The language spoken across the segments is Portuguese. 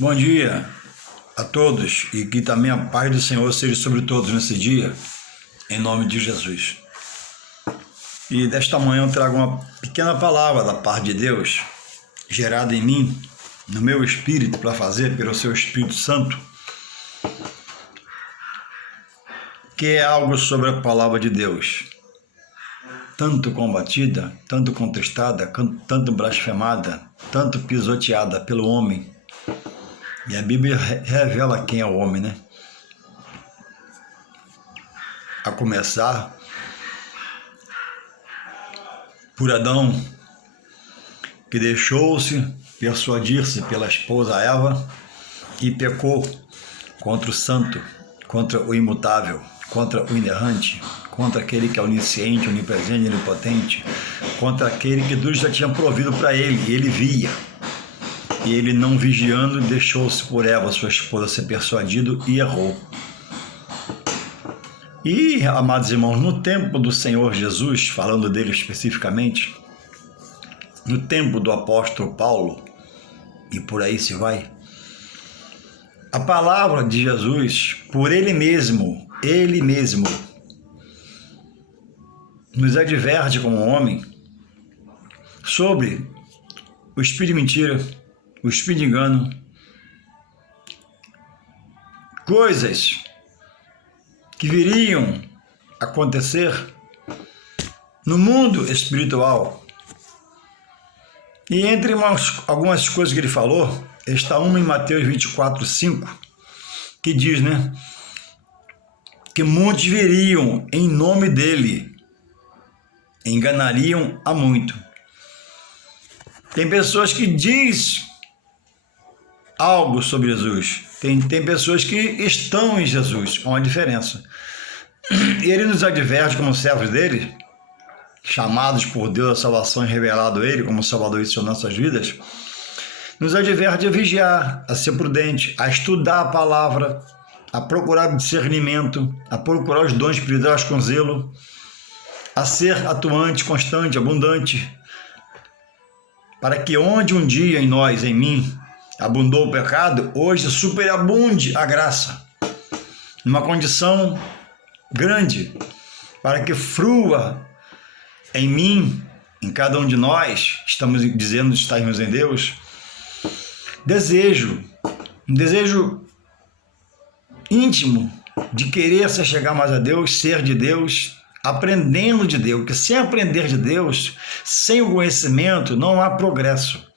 Bom dia a todos e que também a paz do Senhor seja sobre todos nesse dia, em nome de Jesus. E desta manhã eu trago uma pequena palavra da parte de Deus, gerada em mim, no meu espírito, para fazer pelo seu Espírito Santo, que é algo sobre a palavra de Deus, tanto combatida, tanto contestada, tanto blasfemada, tanto pisoteada pelo homem. E a Bíblia revela quem é o homem, né? A começar por Adão, que deixou-se persuadir-se pela esposa Eva e pecou contra o santo, contra o imutável, contra o inerrante, contra aquele que é onisciente, onipresente, onipotente, contra aquele que Deus já tinha provido para ele, e ele via. E ele, não vigiando, deixou-se por Eva, sua esposa, ser persuadido e errou. E, amados irmãos, no tempo do Senhor Jesus, falando dele especificamente, no tempo do apóstolo Paulo, e por aí se vai, a palavra de Jesus, por ele mesmo, nos adverte como homem sobre o espírito de mentira, o espírito de engano, coisas que viriam acontecer no mundo espiritual. E entre algumas coisas que ele falou, está uma em Mateus 24:5, que diz, né, que muitos viriam em nome dele, enganariam a muito. Tem pessoas que diz algo sobre Jesus, tem pessoas que estão em Jesus, com uma diferença. E ele nos adverte como servos dele, chamados por Deus à salvação e revelado a ele como Salvador e Senhor de nossas vidas, nos adverte a vigiar, a ser prudente, a estudar a palavra, a procurar discernimento, a procurar os dons espirituais com zelo, a ser atuante, constante, abundante, para que onde um dia em nós, em mim, abundou o pecado, hoje superabunde a graça, numa condição grande, para que frua em mim, em cada um de nós, estamos dizendo estarmos em Deus, um desejo íntimo de querer se chegar mais a Deus, ser de Deus, aprendendo de Deus, porque sem aprender de Deus, sem o conhecimento, não há progresso.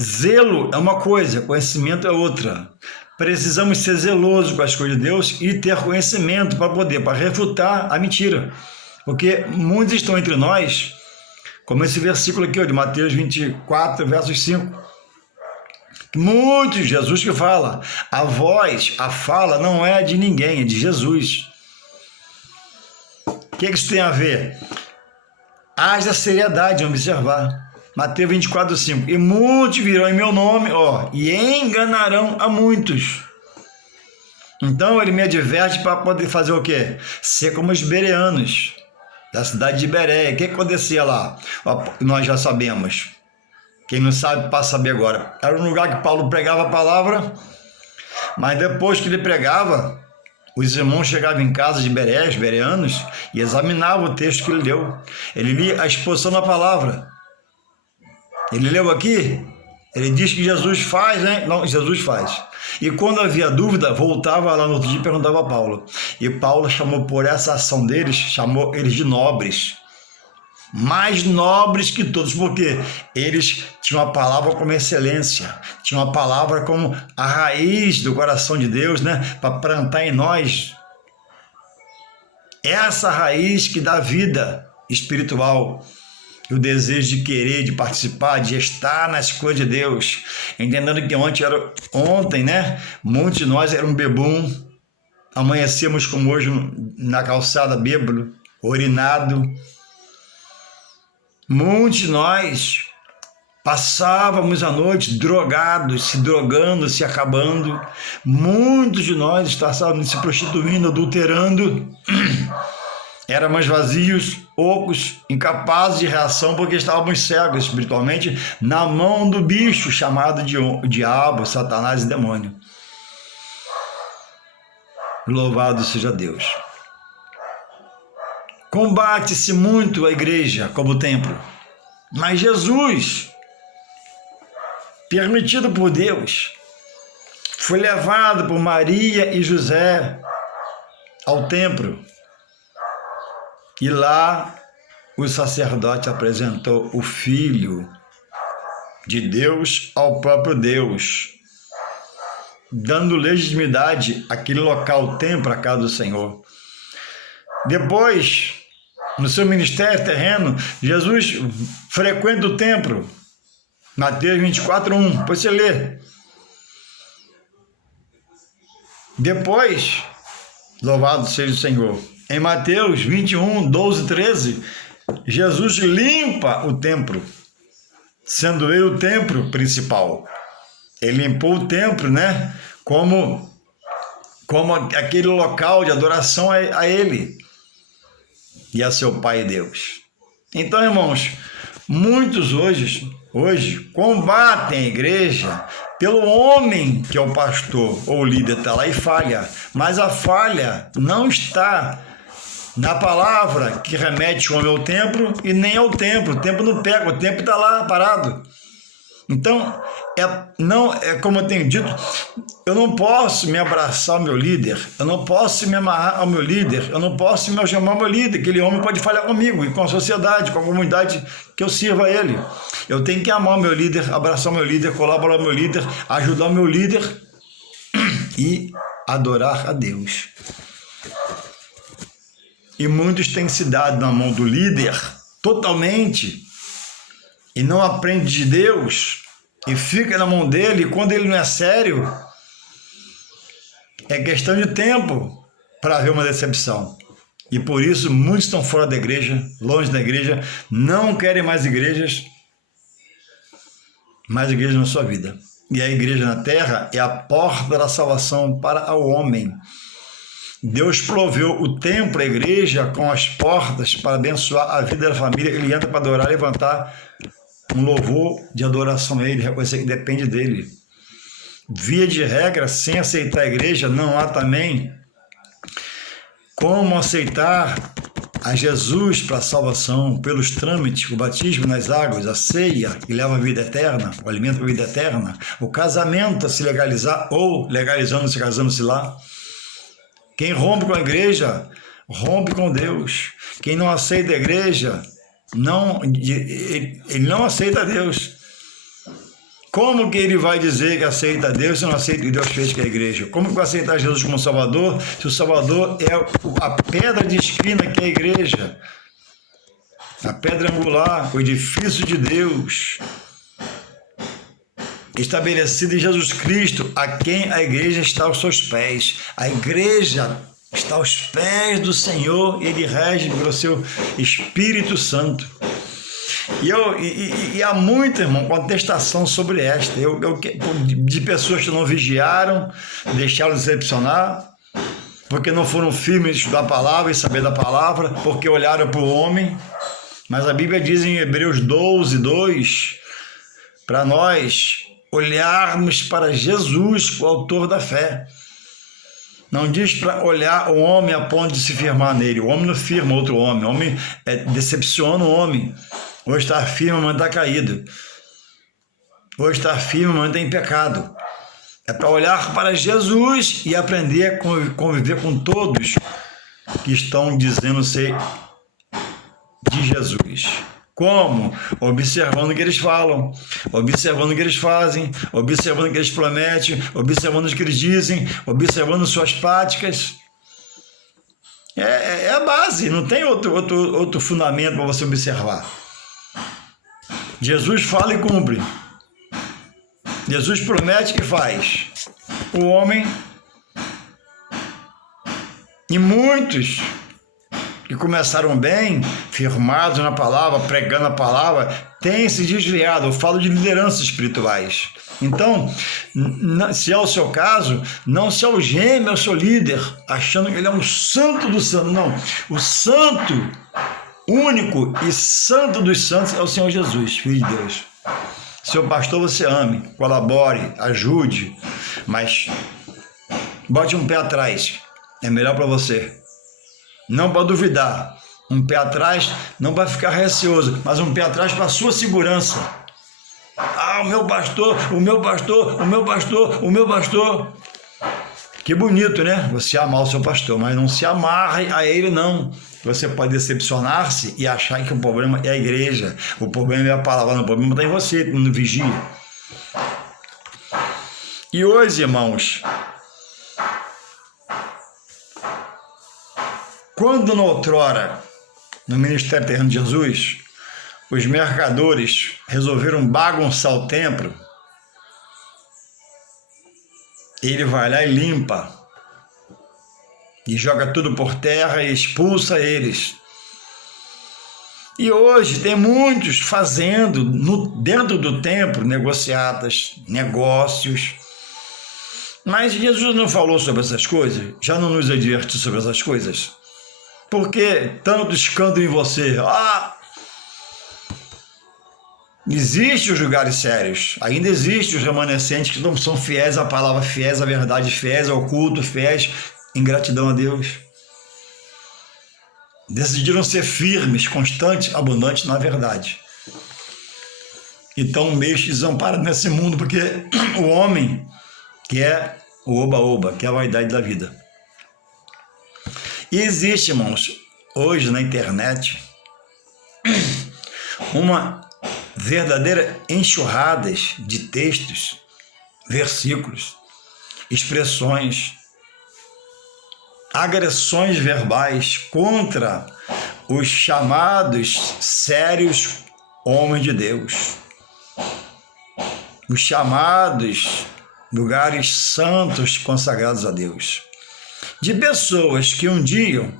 Zelo é uma coisa, conhecimento é outra. Precisamos ser zelosos com as coisas de Deus e ter conhecimento para refutar a mentira. Porque muitos estão entre nós, como esse versículo aqui, de Mateus 24, versos 5. Muitos, Jesus que fala, a voz, a fala não é de ninguém, é de Jesus. O que isso tem a ver? Haja seriedade em observar. Mateus 24, 5. E muitos virão em meu nome, e enganarão a muitos. Então ele me adverte para poder fazer o quê? Ser como os bereanos, da cidade de Bereia. O que acontecia lá? Nós já sabemos. Quem não sabe, passa a saber agora. Era um lugar que Paulo pregava a palavra, mas depois que ele pregava, os irmãos chegavam em casa de Bereia, os bereanos, e examinavam o texto que ele leu. Ele lia a exposição da palavra. Ele leu aqui, ele diz que Jesus faz, né? Não, Jesus faz. E quando havia dúvida, voltava lá no outro dia e perguntava a Paulo. E Paulo chamou, por essa ação deles, chamou eles de nobres. Mais nobres que todos, porque eles tinham a palavra como excelência, tinham a palavra como a raiz do coração de Deus, né? Para plantar em nós essa raiz que dá vida espiritual. E o desejo de querer, de participar, de estar nas coisas de Deus. Entendendo que ontem, né? Muitos de nós eram bebum, amanhecemos como hoje na calçada bêbado, urinado. Muitos de nós passávamos a noite drogados, se drogando, se acabando. Muitos de nós estávamos se prostituindo, adulterando. Éramos mais vazios, ocos, incapazes de reação, porque estávamos cegos espiritualmente na mão do bicho chamado de diabo, Satanás e demônio. Louvado seja Deus. Combate-se muito a igreja como templo, mas Jesus, permitido por Deus, foi levado por Maria e José ao templo. E lá o sacerdote apresentou o Filho de Deus ao próprio Deus, dando legitimidade àquele local, o templo, a casa do Senhor. Depois, no seu ministério terreno, Jesus frequenta o templo. Mateus 24:1, depois você lê. Depois, louvado seja o Senhor, em Mateus 21, 12, 13, Jesus limpa o templo, sendo ele o templo principal. Ele limpou o templo, né? Como aquele local de adoração a ele e a seu Pai Deus. Então, irmãos, muitos hoje combatem a igreja pelo homem que é o pastor ou o líder, está lá e falha. Mas a falha não está na palavra que remete o homem ao templo e nem ao templo. O templo não pega, o templo está lá parado. Então, como eu tenho dito, eu não posso me abraçar ao meu líder, eu não posso me amarrar ao meu líder, eu não posso me algemar ao meu líder. Aquele homem pode falhar comigo e com a sociedade, com a comunidade que eu sirva a ele. Eu tenho que amar o meu líder, abraçar o meu líder, colaborar com o meu líder, ajudar o meu líder e adorar a Deus. E muitos têm se dado na mão do líder totalmente e não aprende de Deus e fica na mão dele, e quando ele não é sério, é questão de tempo para haver uma decepção. E por isso muitos estão fora da igreja, longe da igreja, não querem mais igreja na sua vida. E a igreja na terra é a porta da salvação para o homem. Deus proveu o templo, a igreja, com as portas para abençoar a vida da família. Ele entra para adorar, levantar um louvor de adoração a ele, reconhecer que depende dele. Via de regra, sem aceitar a igreja, não há também como aceitar a Jesus para a salvação pelos trâmites, o batismo nas águas, a ceia que leva à vida eterna, o alimento para a vida eterna, o casamento a se legalizar ou legalizando-se, casando-se lá. Quem rompe com a igreja, rompe com Deus. Quem não aceita a igreja, ele não aceita Deus. Como que ele vai dizer que aceita Deus se não aceita o que Deus fez com a igreja? Como que vai aceitar Jesus como Salvador se o Salvador é a pedra de esquina que é a igreja? A pedra angular, o edifício de Deus, estabelecido em Jesus Cristo, a quem a igreja está aos seus pés. A igreja está aos pés do Senhor, ele rege pelo seu Espírito Santo. E há muita, irmão, contestação sobre esta, de pessoas que não vigiaram, deixaram de decepcionar, porque não foram firmes em estudar a palavra e saber da palavra, porque olharam para o homem. Mas a Bíblia diz em Hebreus 12, 2, para nós olharmos para Jesus, o autor da fé. Não diz para olhar o homem a ponto de se firmar nele. O homem não firma outro homem. O homem decepciona o homem. Hoje está firme, mas está caído. Hoje está firme, mas está em pecado. É para olhar para Jesus e aprender a conviver com todos que estão dizendo ser de Jesus. Como? Observando o que eles falam, observando o que eles fazem, observando o que eles prometem, observando o que eles dizem, observando suas práticas. É a base, não tem outro fundamento para você observar. Jesus fala e cumpre. Jesus promete e faz. O homem, e muitos que começaram bem, firmados na palavra, pregando a palavra, têm se desviado. Eu falo de lideranças espirituais. Então, se é o seu caso, não se algeme ao seu líder, achando que ele é um santo do santo. Não, o santo, único e santo dos santos é o Senhor Jesus, Filho de Deus. Seu pastor você ame, colabore, ajude, mas bote um pé atrás, é melhor para você. Não para duvidar, um pé atrás não para ficar receoso, mas um pé atrás para a sua segurança. Ah, o meu pastor, o meu pastor, o meu pastor, o meu pastor. Que bonito, né? Você amar o seu pastor, mas não se amarre a ele, não. Você pode decepcionar-se e achar que o problema é a igreja. O problema é a palavra, não, o problema está em você, não vigia. E hoje, irmãos, quando na outrora, no ministério terreno de Jesus, os mercadores resolveram bagunçar o templo, ele vai lá e limpa, e joga tudo por terra e expulsa eles. E hoje tem muitos fazendo dentro do templo negociatas, negócios. Mas Jesus não falou sobre essas coisas? Já não nos advertiu sobre essas coisas? Por que tanto escândalo em você? Existem os lugares sérios, ainda existem os remanescentes que não são fiéis à palavra, fiéis à verdade, fiéis ao culto, fiéis em gratidão a Deus. Decidiram ser firmes, constantes, abundantes na verdade. Então, meio desamparado nesse mundo, porque o homem quer o oba-oba, quer a vaidade da vida. E existe, irmãos, hoje na internet, uma verdadeira enxurradas de textos, versículos, expressões, agressões verbais contra os chamados sérios homens de Deus, os chamados lugares santos consagrados a Deus, de pessoas que um dia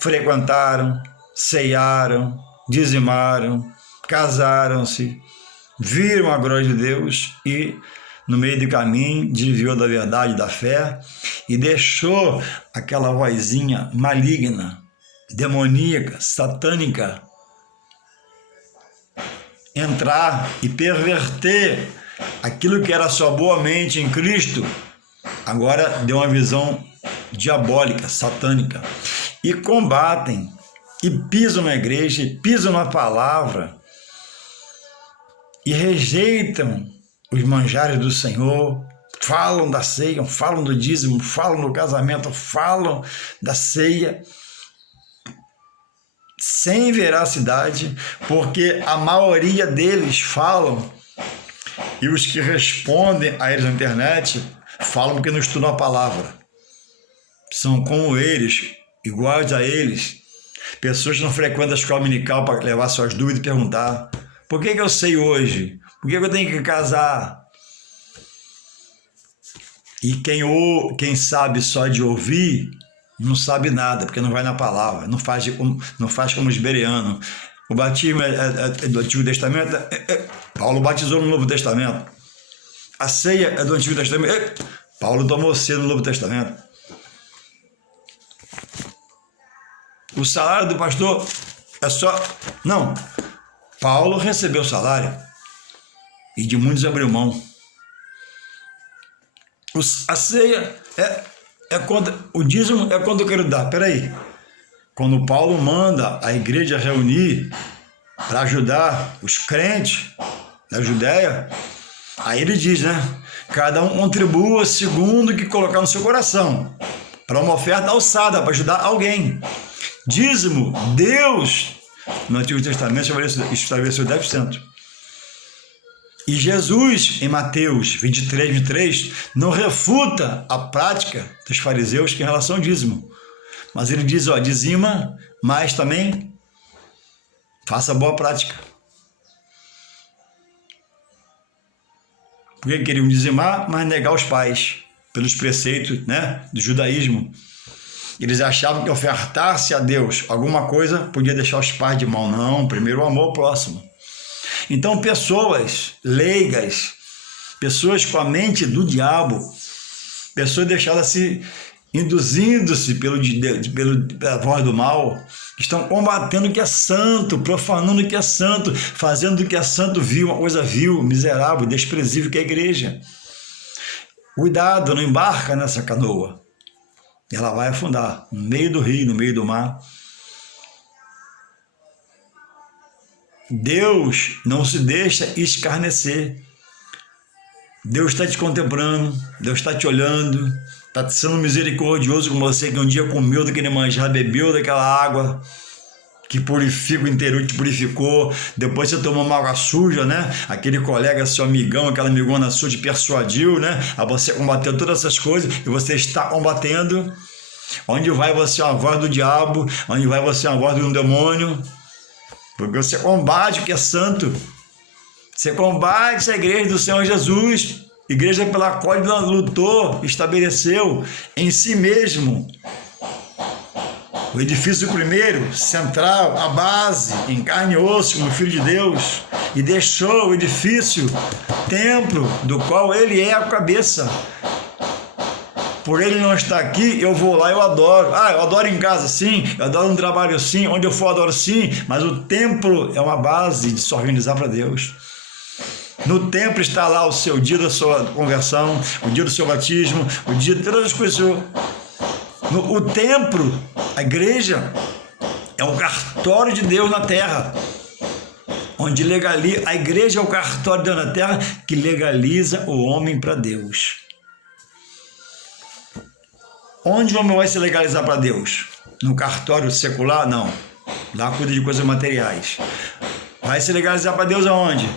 frequentaram, ceiaram, dizimaram, casaram-se, viram a glória de Deus e, no meio do caminho, desviou da verdade, da fé e deixou aquela vozinha maligna, demoníaca, satânica entrar e perverter aquilo que era sua boa mente em Cristo. Agora deu uma visão diabólica, satânica, e combatem, e pisam na igreja, e pisam na palavra, e rejeitam os manjares do Senhor, falam da ceia, falam do dízimo, falam do casamento, falam da ceia, sem veracidade, porque a maioria deles falam, e os que respondem a eles na internet falam porque não estudam a palavra. São como eles, iguais a eles, pessoas que não frequentam a escola dominical para levar suas dúvidas e perguntar: por que eu sei hoje? Por que eu tenho que casar? E quem sabe só de ouvir, não sabe nada, porque não vai na palavra, não faz como os bereanos. O batismo é do Antigo Testamento, Paulo batizou no Novo Testamento. A ceia é do Antigo Testamento, Paulo tomou ceia no Novo Testamento. O salário do pastor é só... Não, Paulo recebeu salário e de muitos abriu mão. A ceia é quando... O dízimo é quando eu quero dar. Peraí. Quando Paulo manda a igreja reunir para ajudar os crentes da Judéia, aí ele diz, né? Cada um contribua segundo o que colocar no seu coração, para uma oferta alçada, para ajudar alguém. Dízimo, Deus, no Antigo Testamento, estabeleceu 10%. E Jesus, em Mateus 23, não refuta a prática dos fariseus em relação ao dízimo. Mas ele diz, dizima, mas também faça boa prática. Porque queriam dizimar, mas negar os pais, pelos preceitos, né, do judaísmo. Eles achavam que ofertar-se a Deus alguma coisa podia deixar os pais de mão. Não, primeiro o amor ao próximo. Então, pessoas leigas, pessoas com a mente do diabo, pessoas deixadas se induzindo-se pela voz do mal, estão combatendo o que é santo, profanando o que é santo, fazendo do que é santo vil, uma coisa vil, miserável, desprezível que é a igreja. Cuidado, não embarca nessa canoa. Ela vai afundar no meio do rio, no meio do mar. Deus não se deixa escarnecer. Deus está te contemplando, Deus está te olhando, está sendo misericordioso com você, que um dia comeu daquele manjar, bebeu daquela água que purifica o interior, te purificou. Depois você tomou uma água suja, né? Aquele colega, seu amigão, aquela amigona sua te persuadiu, né? A você combater todas essas coisas, e você está combatendo. Onde vai você é uma voz do diabo, onde vai você é uma voz de um demônio, porque você combate o que é santo. Você combate a igreja do Senhor Jesus, igreja pela qual ele lutou, estabeleceu em si mesmo o edifício primeiro, central, a base, em carne e osso, como Filho de Deus, e deixou o edifício, templo, do qual ele é a cabeça. Por ele não estar aqui, eu vou lá, eu adoro. Eu adoro em casa, sim, eu adoro no trabalho, sim, onde eu for, eu adoro, sim, mas o templo é uma base de se organizar para Deus. No templo está lá o seu dia da sua conversão, o dia do seu batismo, o dia de todas as coisas. O templo, a igreja, é o cartório de Deus na terra, onde legaliza. A igreja é o cartório de Deus na terra que legaliza o homem para Deus. Onde o homem vai se legalizar para Deus? No cartório secular? Não. Lá cuida de coisas materiais. Vai se legalizar para Deus aonde?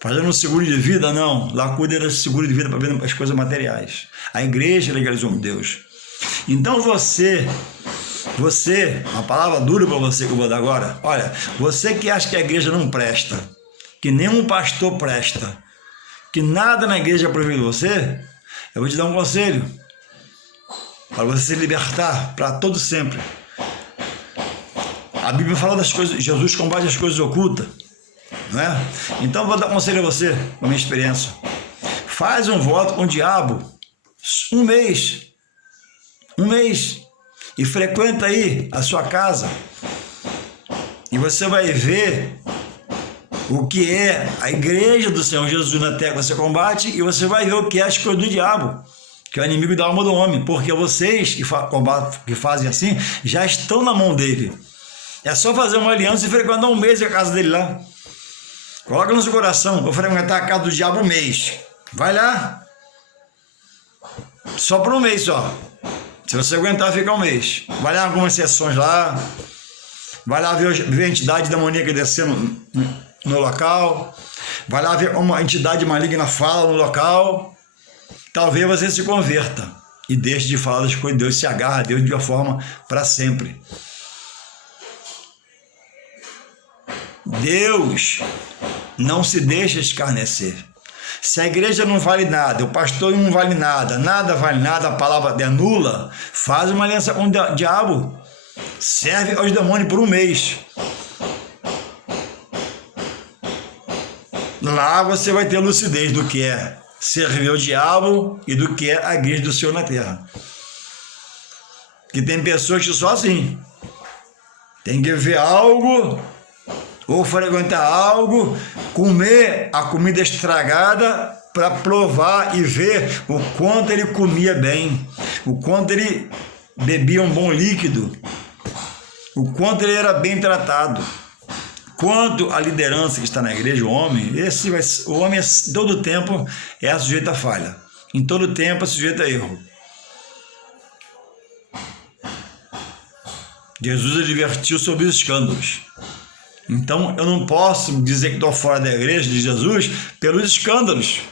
Fazendo um seguro de vida? Não. Lá cuida de seguro de vida para ver as coisas materiais. A igreja legalizou Deus. Então você, uma palavra dura para você que eu vou dar agora. Olha, você que acha que a igreja não presta, que nenhum pastor presta, que nada na igreja é proibido você, eu vou te dar um conselho para você se libertar para todo sempre. A Bíblia fala das coisas, Jesus combate as coisas ocultas, não é? Então eu vou dar um conselho a você, com a minha experiência. Faz um voto com o diabo, um mês, e frequenta aí a sua casa, e você vai ver o que é a igreja do Senhor Jesus na terra que você combate, e você vai ver o que é as coisas do diabo, que é o inimigo da alma do homem, porque vocês que fazem assim, já estão na mão dele. É só fazer uma aliança e frequentar um mês a casa dele lá. Coloca no seu coração, vou frequentar a casa do diabo um mês. Vai lá. Só por um mês só. Se você aguentar, fica um mês. Vai lá algumas sessões lá. Vai lá ver a entidade demoníaca descendo no local. Vai lá ver uma entidade maligna fala no local. Talvez você se converta e deixe de falar das coisas de Deus, se agarra a Deus de uma forma para sempre. Deus não se deixa escarnecer. Se a igreja não vale nada, o pastor não vale nada, nada vale nada, a palavra é nula, faz uma aliança com o diabo, serve aos demônios por um mês. Lá você vai ter lucidez do que é servir ao diabo e do que é a igreja do Senhor na terra. Que tem pessoas que só assim, tem que ver algo, ou frequentar algo, comer a comida estragada para provar e ver o quanto ele comia bem, o quanto ele bebia um bom líquido, o quanto ele era bem tratado. Quanto a liderança que está na igreja, o homem, o homem todo o tempo é sujeito a falha, em todo o tempo é sujeito a erro. Jesus advertiu sobre os escândalos. Então eu não posso dizer que estou fora da igreja de Jesus pelos escândalos.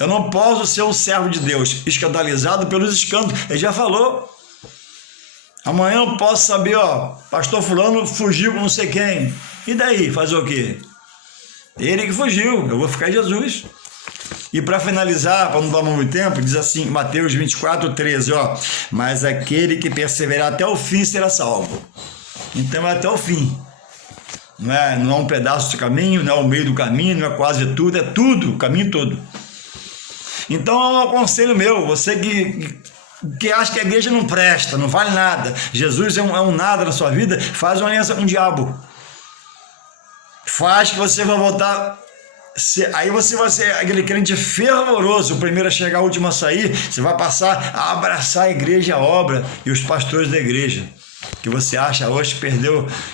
Eu não posso ser um servo de Deus escandalizado pelos escândalos. Ele já falou. Amanhã eu posso saber, pastor fulano fugiu com não sei quem. E daí, fazer o quê? Ele que fugiu, eu vou ficar em Jesus. E para finalizar, para não dar muito tempo, diz assim, Mateus 24:13, mas aquele que perseverar até o fim será salvo. Então é até o fim. Não é um pedaço do caminho, não é o meio do caminho, não é quase tudo, é tudo, o caminho todo. Então é um conselho meu, você que acha que a igreja não presta, não vale nada, Jesus é um nada na sua vida, faz uma aliança com o diabo. Faz que você vai voltar. Aí você vai ser aquele crente fervoroso, o primeiro a chegar, o último a sair. Você vai passar a abraçar a igreja, a obra e os pastores da igreja. Que você acha hoje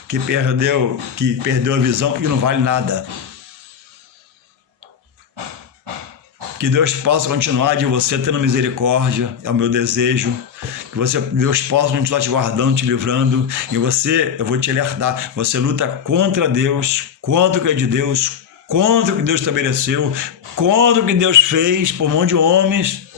que perdeu a visão e não vale nada. Que Deus possa continuar de você tendo misericórdia, é o meu desejo. Que Deus possa continuar te guardando, te livrando. E eu vou te alertar, você luta contra Deus, contra o que é de Deus, contra o que Deus estabeleceu, contra o que Deus fez por mão de homens.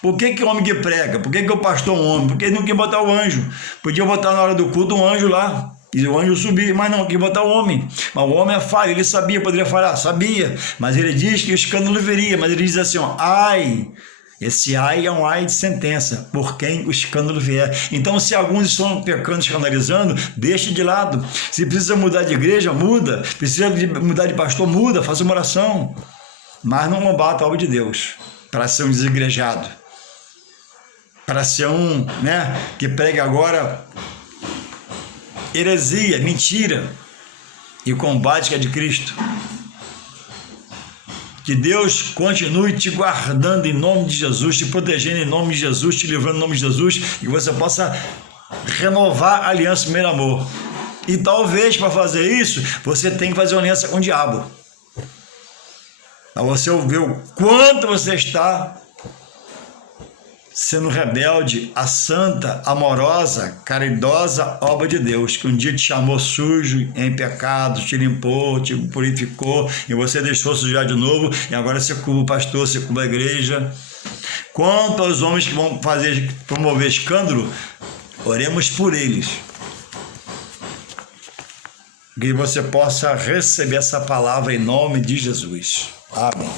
Por que o homem que prega? Por que o pastor é um homem? Por que não quis botar o anjo? Podia botar na hora do culto um anjo lá. E o anjo subir, mas não, quis botar o homem. Mas o homem é falho, ele sabia, poderia falar, sabia. Mas ele diz que o escândalo viria. Mas ele diz assim, ó, ai, esse ai é um ai de sentença, por quem o escândalo vier. Então, se alguns estão pecando, escandalizando, deixe de lado. Se precisa mudar de igreja, muda. Precisa mudar de pastor, muda, faça uma oração. Mas não combata a obra de Deus, para ser um desigrejado. Para ser um, que prega agora heresia, mentira, e combate que é de Cristo. Que Deus continue te guardando em nome de Jesus, te protegendo em nome de Jesus, te livrando em nome de Jesus, e que você possa renovar a aliança primeiro amor. E talvez para fazer isso, você tem que fazer uma aliança com o diabo. Para você ver o quanto você está sendo rebelde à santa, amorosa, caridosa obra de Deus, que um dia te chamou sujo, em pecado, te limpou, te purificou, e você deixou sujar de novo, e agora você culpa o pastor, você culpa a igreja. Quanto aos homens que vão promover escândalo, oremos por eles. Que você possa receber essa palavra em nome de Jesus. Amém.